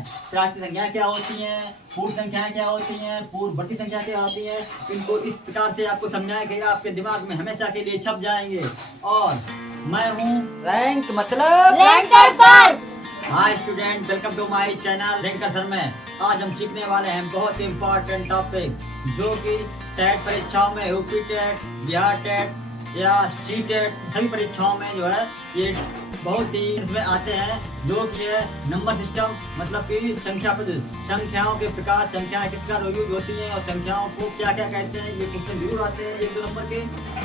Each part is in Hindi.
संख्याएं। प्राकृतिक संख्याएं क्या होती हैं, पूर्ण संख्याएं क्या होती हैं, पूर्ववर्ती संख्या क्या होती है, इनको इस प्रकार से आपको समझाया गया, आपके दिमाग में हमेशा के लिए छप जाएंगे। और मैं हूँ रैंक मतलब ranker sir. Hi student, welcome to my channel ranker sir में। आज हम सीखने वाले हैं बहुत इम्पोर्टेंट टॉपिक, जो कि टेट परीक्षाओं में, यूपी टेट, बिहार टेट या सी टेट सभी परीक्षाओं में जो है ये बहुत ही इसमें आते हैं, जो कि है नंबर सिस्टम, मतलब कि संख्या पद्धति, संख्याओं के प्रकार, संख्याएं किस प्रकार यूज होती हैं और संख्याओं को क्या क्या कहते हैं, ये क्वेश्चन जरूर आते हैं 1-2 नंबर के।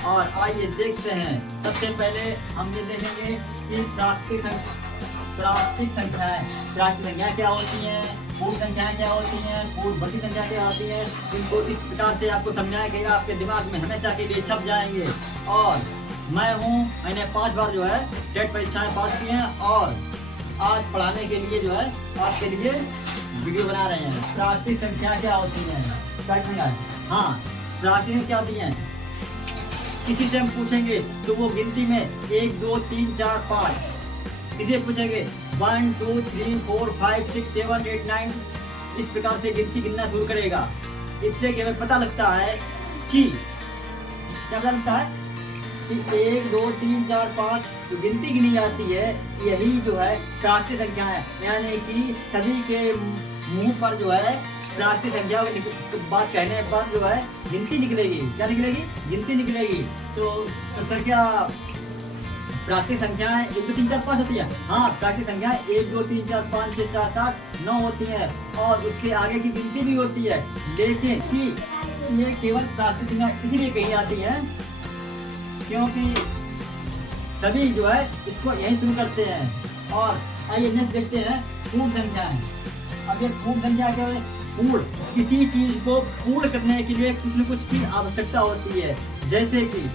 और आइए देखते हैं। सबसे पहले हम ये देखेंगे कि प्राकृतिक संख्याएं, प्राकृतिक संख्याएं क्या होती हैं, पूर्ण संख्याएं क्या होती हैं, पूर्ववर्ती संख्या क्या होती है, इनको इस प्रकार से आपको समझाया गया, आपके दिमाग में हमेशा के लिए छप जाएंगे। और मैंने 5 बार जो है टेट परीक्षाएं पास की हैं और आज पढ़ाने के लिए जो है आपके लिए वीडियो बना रहे हैं। प्राकृतिक संख्या क्या होती है, प्राकृतिक संख्या, हाँ प्राकृतिक क्या होती है, किसी से हम पूछेंगे तो वो गिनती में 1 2 3 4 5, किसी पूछेंगे 1 2 3 4 5 6 7 8 9, इस प्रकार से गिनती गिनना शुरू करेगा। इससे कि हमें पता लगता है कि क्या पता लगता है कि 1 2 3 4 5 जो गिनती गिनी जाती है, यही जो है प्राकृतिक संख्या है। यानी कि सभी के मुंह पर जो है प्राकृतिक संख्या की बात कहने के बाद जो है गिनती निकलेगी। क्या निकलेगी? गिनती निकलेगी। तो सर क्या प्राकृतिक संख्याएं 1 2 3 4 5 होती है? हाँ, प्राकृतिक संख्याएं 1 2 3 4 5 6 7 8 9 होती है और उसके आगे की गिनती भी होती है। लेकिन कि ये केवल प्राकृतिक संख्या इसीलिए कही आती है क्योंकि सभी जो है इसको यही शुरू करते हैं। और आइए नेक्स्ट देखते हैं पूर्ण संख्याएं। अब ये पूर्ण संख्या क्या है? पूर्ण, किसी चीज को पूर्ण करने के लिए कुछ न कुछ की आवश्यकता होती है। जैसे कि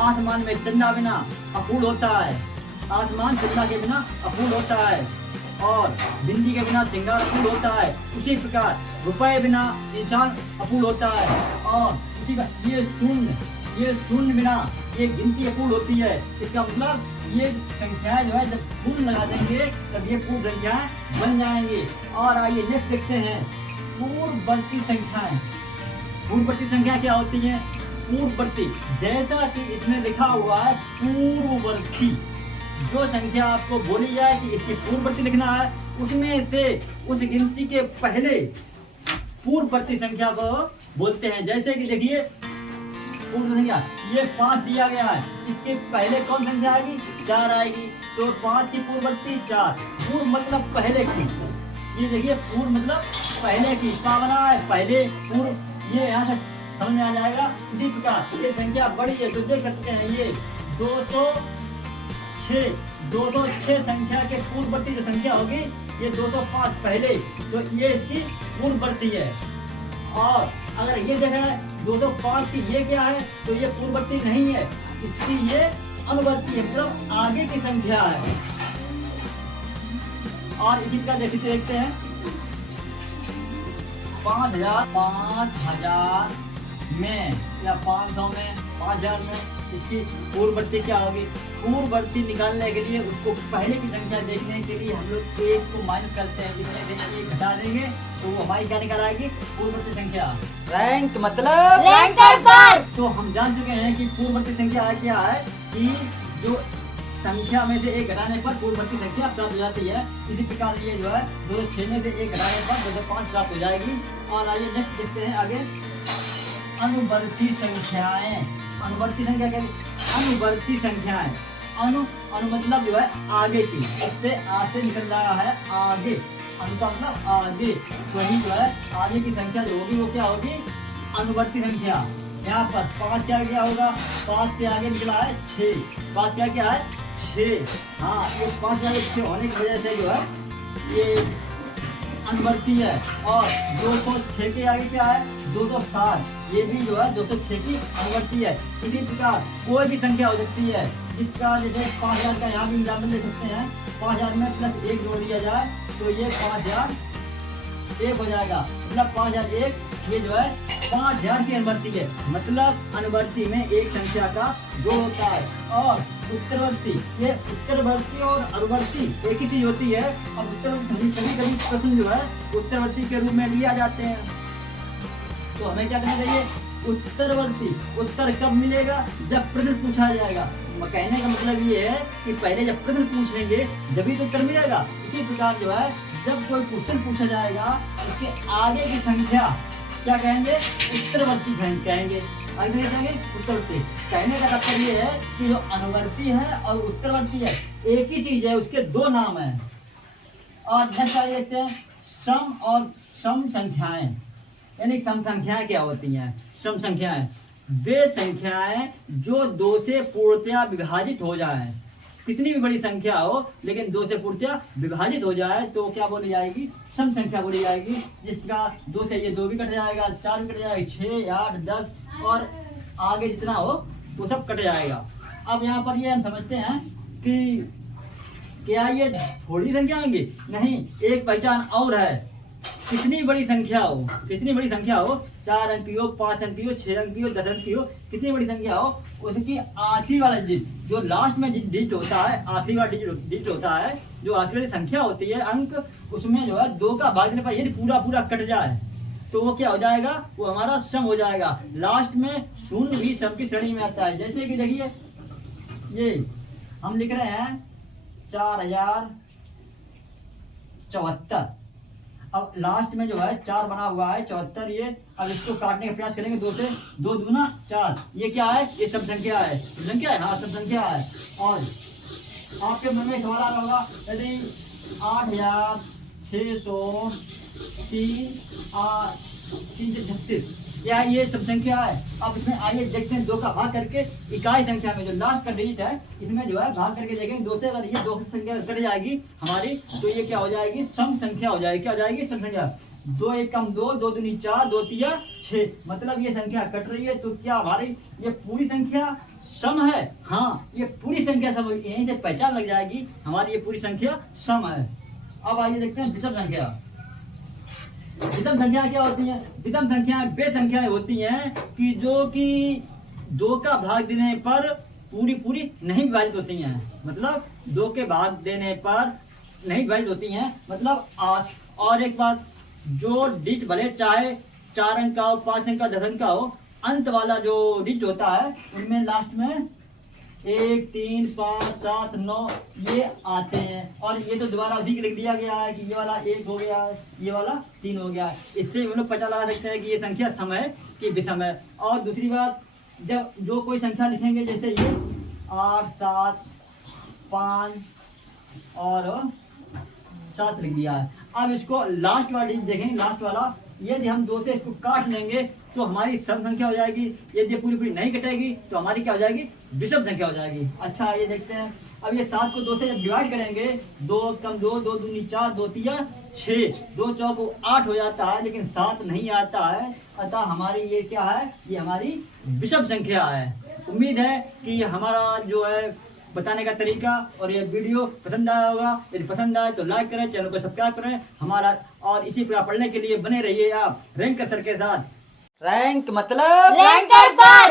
आसमान में चंदा बिना अपूर्ण होता है, आसमान चंदा के बिना अपूर्ण होता है, और बिंदी के बिना श्रृंगार अपूर्ण होता है। उसी प्रकार रुपए बिना इंसान अपूर्ण होता है, और उसी का ये शून्य बिना ये गिनती अपूर्ण होती है। इसका मतलब ये संख्याएं जो है जब शून्य लगा देंगे तब ये पूर्ण संख्याएं बन जाएंगी। और आइए नेक्स्ट देखते हैं पूर्ववर्ती संख्याएं। पूर्ववर्ती संख्या क्या होती है? पूर्ववर्ती, जैसा कि इसमें लिखा हुआ है पूर्ववर्ती, जो संख्या आपको बोली जाए कि इसकी पूर्ववर्ती लिखना है, उसमें से उस गिनती के पहले पूर्ववर्ती संख्या को बोलते हैं। जैसे कि देखिए पूर्ण संख्या, ये 5 दिया गया है, इसके पहले कौन संख्या आएगी? 4 आएगी, तो 5 की पूर्ववर्ती 4। पूर्व मतलब पहले की, ये देखिए पूर्व मतलब पहले की, क्या बना है? पहले पूर्व, ये यहाँ से समझ में आ जाएगा। इसी प्रकार ये संख्या बड़ी है, तो देख सकते हैं ये 206 संख्या के पूर्ववर्ती जो संख्या होगी ये 205 पहले, तो ये इसकी पूर्ववर्ती है। और अगर ये जगह 205 की ये क्या है, तो ये पूर्ववर्ती नहीं है, इसकी ये अनुवर्ती है, मतलब आगे की संख्या है। और इसी का देखते हैं 5000 में या 500 में, 5000 में, इसकी पूर्ववर्ती क्या होगी? पूर्ववर्ती निकालने के लिए उसको पहले की संख्या देखने के लिए हम लोग 1 को माइनस करते हैं, जिसमें से 1 घटा देंगे तो वो हमारी क्या निकल आएगी? पूर्ववर्ती संख्या। रैंक मतलब रैंकर सर। तो हम जान चुके हैं कि पूर्ववर्ती संख्या क्या है, कि जो संख्या में से 1 घटाने पर पूर्ववर्ती संख्या प्राप्त हो जाती है। इसी प्रकार ये जो है 206 में से 1 घटाने पर 205 प्राप्त हो जाएगी। और आइए नेक्स्ट देखते हैं आगे अनुवर्ती संख्याएं। अनुवर्ती संख्या क्या है? अनुवर्ती संख्याएं, अनु मतलब जो है आगे की, इससे आ से निकल रहा है आगे, अनु का मतलब आगे, वही जो है आगे की संख्या जो होगी वो क्या होगी? अनुवर्ती संख्या। यहाँ पर 5 क्या होगा? 5 के आगे निकला है 6, 5 क्या है? 6। हाँ, ये 5 के आगे 6 होने की वजह से जो है ये अनुवर्ती है। और 206 के आगे क्या है? 260, ये भी जो है 206 की अनुवर्ती है। इसी प्रकार कोई भी संख्या हो सकती है। इस प्रकार जैसे 5000 का यहाँ भी एग्जाम्पल ले सकते हैं, 5000 में +1 जोड़ दिया जाए तो ये 5000 एक हो जाएगा, मतलब 5001 ये जो है 5000 की अनुवर्ती है, मतलब अनुवर्ती में एक संख्या का 2 होता है। और उत्तरवर्ती, ये उत्तरवर्ती और अनुवर्ती एक ही चीज होती है। अब उत्तरवर्ती कभी कभी प्रश्न जो है उत्तरवर्ती के रूप में लिया जाते हैं, तो हमें क्या करना चाहिए, उत्तरवर्ती उत्तर कब मिलेगा, जब प्रश्न पूछा जाएगा। कहने का मतलब ये है कि पहले जब प्रश्न पूछेंगे जब तो उत्तर मिलेगा। इसी प्रकार जो है जब कोई क्वेश्चन पूछा जाएगा उसके आगे की संख्या क्या कहेंगे, उत्तरवर्ती कहेंगे। आगे कहेंगे उत्तरवर्ती। कहने का तात्पर्य ये है कि जो अनुवर्ती है और उत्तरवर्ती है एक ही चीज है, उसके दो नाम हैं। और नेक्स्ट आगे देखते हैं सम और सम संख्याएं। यानी सम संख्याएं क्या होती हैं, सम संख्याएं वे संख्याएं जो 2 से पूर्णतया विभाजित हो जाए। कितनी भी बड़ी संख्या हो लेकिन 2 से पूर्णतया विभाजित हो जाए तो क्या बोली जाएगी, सम संख्या बोली जाएगी। जिसका 2 से ये 2 भी कट जाएगा, 4 भी कट जाएगा, 6, 8, 10 और आगे जितना हो वो सब कट जाएगा। अब यहाँ पर ये हम समझते हैं कि क्या ये थोड़ी संख्या होंगी, नहीं, एक पहचान और है। कितनी बड़ी संख्या हो, कितनी बड़ी संख्या हो, 4 अंक की हो, 5 अंक की हो, 6 अंक की हो, 10 अंक की हो, कितनी बड़ी संख्या हो, उसकी आखिरी वाला डिजिट जो लास्ट में डिजिट होता है, आखिरी वाला डिजिट होता है, जो आखिरी वाली संख्या होती है अंक, उसमें जो है 2 का भाग देने पर यदि पूरा पूरा कट जाए तो वो क्या हो जाएगा, वो हमारा सम हो जाएगा। लास्ट में शून्य भी सम की श्रेणी में आता है। जैसे कि देखिए ये हम लिख रहे हैं 4074, अब लास्ट में जो है 4 बना हुआ है, 74 ये। अब इसको काटने का प्रयास करेंगे, 2 से 2 दूना 4, ये क्या है, ये सम संख्या है, सम संख्या है, हाँ सम संख्या है। और आपके मन में सवाल आ रहा होगा यदि 8636 या ये सब संख्या है। अब इसमें आइए देखते हैं 2 का भाग करके इकाई संख्या में जो लास्ट का डिजिट है इसमें जो है भाग करके देखेंगे 2 से। अगर ये 2 संख्या कट जाएगी हमारी तो ये क्या हो जाएगी, सम संख्या हो जाएगी। क्या हो जाएगी, सम संख्या। 2 एक कम 2, 2 दूनी 4, 2 तिया 6, मतलब ये संख्या कट रही है। तो क्या हमारी ये पूरी संख्या सम है, हाँ ये पूरी संख्या सम, यहीं से पहचान लग जाएगी हमारी ये पूरी संख्या सम है। अब आइए देखते हैं विषम संख्या। विषम संख्या क्या होती है, विषम संख्याएं वे संख्याएं होती हैं कि जो कि 2 का भाग देने पर पूरी नहीं विभाजित होती हैं, मतलब 2 के भाग देने पर नहीं विभाजित होती हैं, मतलब 8। और एक बात, जो डिजिट भले चाहे 4 अंक का हो, 5 अंक का, 10 अंक का हो, अंत वाला जो डिजिट होता है उनमें लास्ट में 1, 3, 5, 7, 9 ये आते हैं। और ये तो दोबारा उसी के लिख दिया गया है कि ये वाला 1 हो गया है, ये वाला 3 हो गया है। इससे हम लोग पता लगा सकते हैं कि ये संख्या सम है कि विषम है। और दूसरी बात, जब जो कोई संख्या लिखेंगे जैसे ये 8, 7, 5 और 7 लिख दिया है। अब इसको लास्ट वाला डिजिट देखेंगे, लास्ट वाला यदि हम 2 से इसको काट लेंगे तो हमारी सम संख्या हो जाएगी। यदि पूरी नहीं कटेगी तो हमारी क्या हो जाएगी, विषम संख्या हो जाएगी। अच्छा ये देखते हैं, अब ये 7 को 2 से जब डिवाइड करेंगे, 2 कम 2, 2 दूनी 4, 2 तिया 6, 2 चौको 8 हो जाता है, लेकिन 7 नहीं आता है। अतः हमारी ये क्या है, ये हमारी विषम संख्या है। उम्मीद है कि हमारा जो है बताने का तरीका और ये वीडियो पसंद आया होगा। यदि पसंद आए तो लाइक करें, चैनल को सब्सक्राइब करें हमारा, और इसी प्रकार पढ़ने के लिए बने रहिए आप रैंकर सर के साथ। रैंक मतलब रैंकर सर।